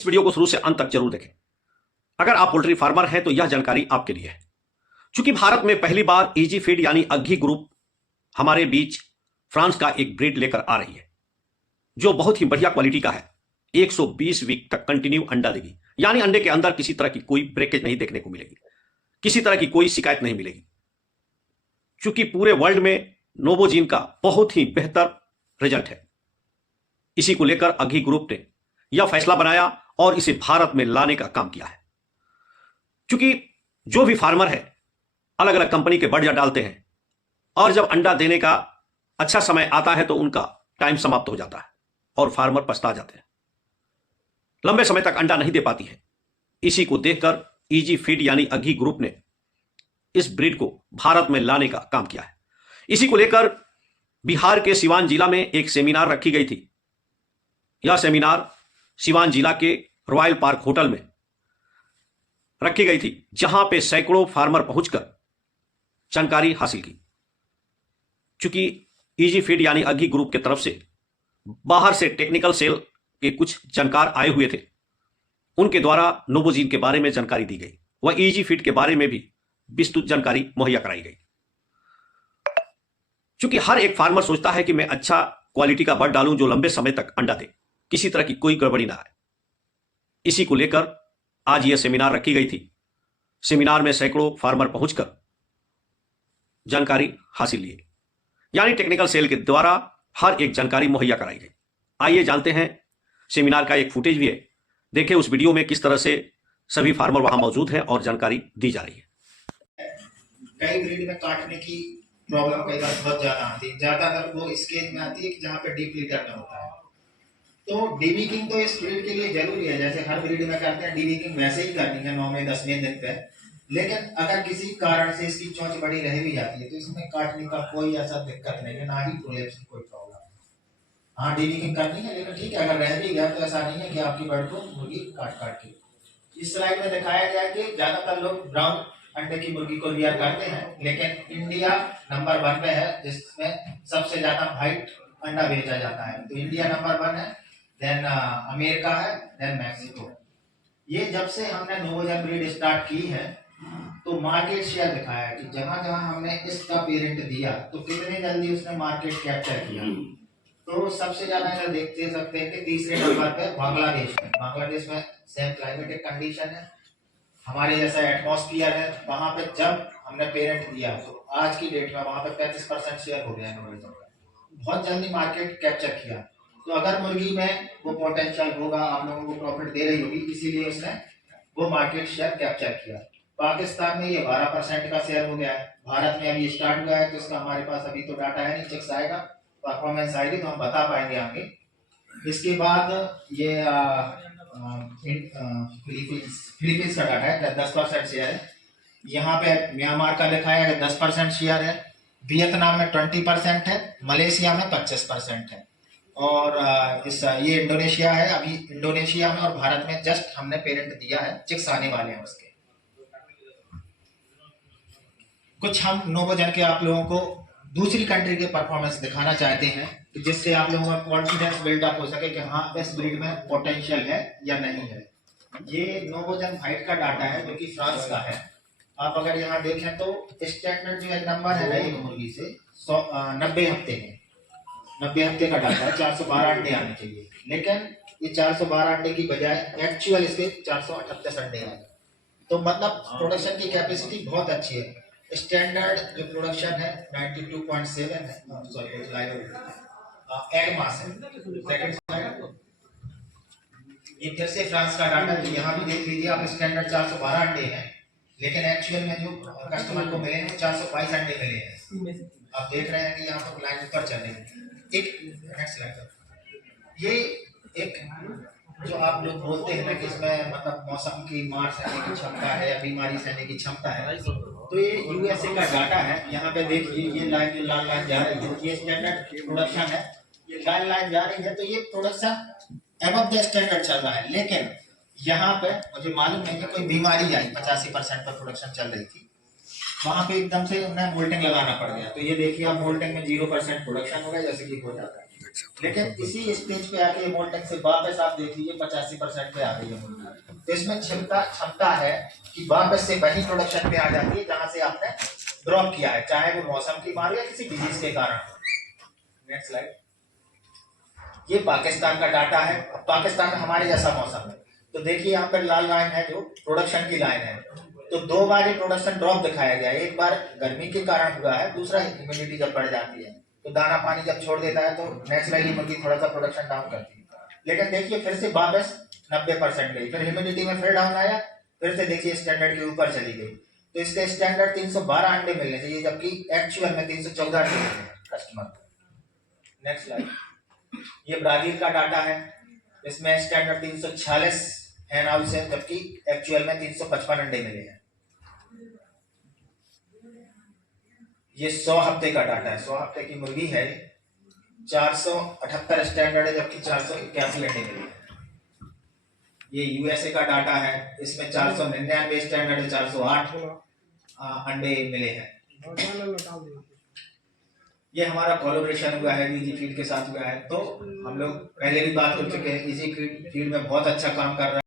इस वीडियो को शुरू से अंत तक जरूर देखें। अगर आप पोल्ट्री फार्मर हैं तो यह जानकारी आपके लिए है। चूंकि भारत में पहली बार इजी फीड यानी अग्घी ग्रुप हमारे बीच फ्रांस का एक ब्रीड लेकर आ रही है जो बहुत ही बढ़िया क्वालिटी का है। 120 वीक तक कंटिन्यू अंडा देगी, यानी अंडे के अंदर किसी तरह की कोई ब्रेकेज नहीं देखने को मिलेगी, किसी तरह की कोई शिकायत नहीं मिलेगी। चूंकि पूरे वर्ल्ड में नोवोजीन का बहुत ही बेहतर रिजल्ट है, इसी को लेकर अग्घी ग्रुप ने यह फैसला बनाया और इसे भारत में लाने का काम किया है। क्योंकि जो भी फार्मर है अलग अलग कंपनी के बर्ड डालते हैं और जब अंडा देने का अच्छा समय आता है तो उनका टाइम समाप्त हो जाता है और फार्मर पछता जाते हैं, लंबे समय तक अंडा नहीं दे पाती है। इसी को देखकर इजी फीड यानी अग्घी ग्रुप ने इस ब्रीड को भारत में लाने का काम किया है। इसी को लेकर बिहार के सिवान जिला में एक सेमिनार रखी गई थी। यह सेमिनार सिवान जिला के रॉयल पार्क होटल में रखी गई थी, जहां पे सैकड़ों फार्मर पहुंचकर जानकारी हासिल की। चूंकि इजी फीड यानी अग्घी ग्रुप की तरफ से बाहर से टेक्निकल सेल के कुछ जानकार आए हुए थे, उनके द्वारा नोवोजीन के बारे में जानकारी दी गई। वह इजी फीड के बारे में भी विस्तृत जानकारी मुहैया कराई गई। चूंकि हर एक फार्मर सोचता है कि मैं अच्छा क्वालिटी का बर्ड डालूं जो लंबे समय तक अंडा दे, किसी तरह की कोई गड़बड़ी ना आए। इसी को लेकर आज यह सेमिनार रखी गई थी। सेमिनार में सैकड़ों फार्मर पहुंचकर जानकारी हासिल लिए, यानी टेक्निकल सेल के द्वारा हर एक जानकारी मुहैया कराई गई। आइए जानते हैं, सेमिनार का एक फुटेज भी है, देखें उस वीडियो में किस तरह से सभी फार्मर वहां मौजूद हैं और जानकारी दी जा रही है। कई ब्रीड में काटने की प्रॉब्लम कई बार बहुत ज्यादा आती है। ज्यादातर वो स्केज में आती है कि जहाँ पे डीप लीटर में होता है। तो डीवीकिंग तो इस ब्रीड के लिए जरूरी है, जैसे हर ब्रीड में करते हैं डीवीकिंग वैसे ही करनी है 9वें 10वें दिन पे। लेकिन अगर किसी कारण से इसकी चोंच बड़ी रह भी जाती है तो इसमें काटने का कोई ऐसा दिक्कत नहीं है, ना ही प्रोलेप्स की कोई प्रॉब्लम है। हाँ डीवीकिंग करनी है, लेकिन ठीक है अगर रह भी गया तो ऐसा नहीं है कि आपकी बर्ड को मुर्गी काट काट के। इस स्लाइड में दिखाया गया कि ज्यादातर लोग ब्राउन अंडे की मुर्गी को रियर करते हैं, लेकिन इंडिया नंबर 1 पे है जिसमें सबसे ज्यादा व्हाइट अंडा बेचा जाता है। तो इंडिया नंबर 1 है, देन अमेरिका है, देन मैक्सिको। ये जब से हमने नोवोजीन ब्रीड स्टार्ट की है तो मार्केट शेयर दिखाया है कि जहां जहां हमने इसका पेरेंट दिया तो कितने जल्दी उसने मार्केट कैप्चर किया। तो सबसे ज्यादा इधर देख सकते हैं कि तीसरे नंबर पे बांग्लादेश में सेम क्लाइमेटिक कंडीशन है, हमारे जैसा एटमॉस्फेयर है। वहां पे जब हमने पेरेंट दिया तो आज की डेट में वहां पे 35% शेयर हो गया है, बहुत जल्दी मार्केट कैप्चर किया। तो अगर मुर्गी में वो पोटेंशियल होगा, आप लोगों को प्रॉफिट दे रही होगी, इसीलिए उसने वो मार्केट शेयर कैप्चर किया। पाकिस्तान में ये 12% का शेयर हो गया है। भारत में अभी स्टार्ट हुआ है तो इसका हमारे पास अभी तो डाटा है नहीं, चेक्स आएगा, परफॉर्मेंस आएगी तो हम बता पाएंगे आगे। इसके बाद ये फिलीपींस का डाटा है, 10% शेयर है। यहाँ पे म्यांमार का दिखाया है 10% शेयर है, वियतनाम में 20% है, मलेशिया में 25% है, और ये इंडोनेशिया है। अभी इंडोनेशिया में और भारत में जस्ट हमने पेरेंट दिया है, चिक्स आने वाले हैं उसके। कुछ हम नोवोजीन के आप लोगों को दूसरी कंट्री के परफॉर्मेंस दिखाना चाहते हैं जिससे आप लोगों का कॉन्फिडेंस बिल्डअप हो सके कि हाँ इस ब्रीड में पोटेंशियल है या नहीं है। ये नोवोजीन व्हाइट का डाटा है जो कि फ्रांस का है। आप अगर यहाँ देखें तो स्टैंडर्ड जो एक नंबर है ना एक मुर्गी से 90 हफ्ते में, 90 हफ्ते का डाटा है, 412 अंडे आने चाहिए, लेकिन ये 412 अंडे की बजाय एक्चुअल इसके 438 अंडे आए। तो मतलब प्रोडक्शन की कैपेसिटी बहुत अच्छी है। स्टैंडर्ड जो प्रोडक्शन है 92.7 है, सॉरी एग मास है। सेकंड स्लाइड, ये फिर से फ्रांस का डाटा है, यहाँ भी देख लीजिए आप, स्टैंडर्ड 412 अंडे हैं, लेकिन एक्चुअल में जो कस्टमर को मिले हैं 422 अंडे मिले हैं। आप देख रहे हैं कि यहाँ पर लाइन ऊपर चल रही है। एक नेक्स्ट स्लाइड, ये एक जो आप लोग बोलते हैं ना कि इसमें मतलब मौसम की मार सहने की क्षमता है या बीमारी सहने की क्षमता है, तो ये यूएसए का डाटा है। यहाँ पे देखिए ये लाइन जो लाल लाइन जा रही है ये स्टैंडर्ड प्रोडक्शन है, ये लाल लाइन जा रही है तो ये प्रोडक्शन एबव द स्टैंडर्ड चल रहा है। लेकिन यहाँ पे मुझे मालूम है कि कोई बीमारी आई, 85% पर प्रोडक्शन चल रही थी, वहां पे एकदम से उन्हें मोल्टिंग लगाना पड़ गया। तो ये देखिए आप मोल्टिंग में 0% प्रोडक्शन हो गया जैसे कि हो जाता है। लेकिन इसी स्टेज पे आके मोल्टिंग से वापस आप देख लीजिए 85% पे आ गई है मोल्टिंग। तो इसमें क्षमता है कि वापस से वही प्रोडक्शन पे आ जाती है जहां से आपने ड्रॉप किया है, चाहे वो मौसम की मार या किसी डिजीज के कारण। Next slide. ये पाकिस्तान का डाटा है। पाकिस्तान में हमारे जैसा मौसम है, तो देखिए यहाँ पर लाल लाइन है जो प्रोडक्शन की लाइन है। तो 2 बार ये प्रोडक्शन ड्रॉप दिखाया गया है, एक बार गर्मी के कारण हुआ है, दूसरा ह्यूमिडिटी जब बढ़ जाती है तो दाना पानी जब छोड़ देता है तो नेचुरली मुर्गी थोड़ा सा प्रोडक्शन डाउन करती है। लेकिन देखिए फिर से वापस 90% गई, फिर ह्यूमिडिटी में फिर डाउन आया, फिर से देखिए स्टैंडर्ड के ऊपर चली गई। तो इसके स्टैंडर्ड 312 अंडे मिलने चाहिए, जबकि एक्चुअल में 314 अंडे मिले हैं कस्टमर को। Next slide. ये ब्राजील का डाटा है, इसमें स्टैंडर्ड 346 हैन हाउस है, जबकि एक्चुअल में 355 अंडे मिले हैं। ये 100 हफ्ते का डाटा है, 100 हफ्ते की मुर्गी है, 478 स्टैंडर्ड है, जबकि 481 अंडे मिले हैं। ये यूएसए का डाटा है, इसमें 499 स्टैंडर्ड है, 408 अंडे मिले हैं। ये हमारा कोलैबोरेशन हुआ है इजी फीड के साथ हुआ है, तो हम लोग पहले भी बात कर चुके हैं, इजी फीड में बहुत अच्छा काम कर रहा है।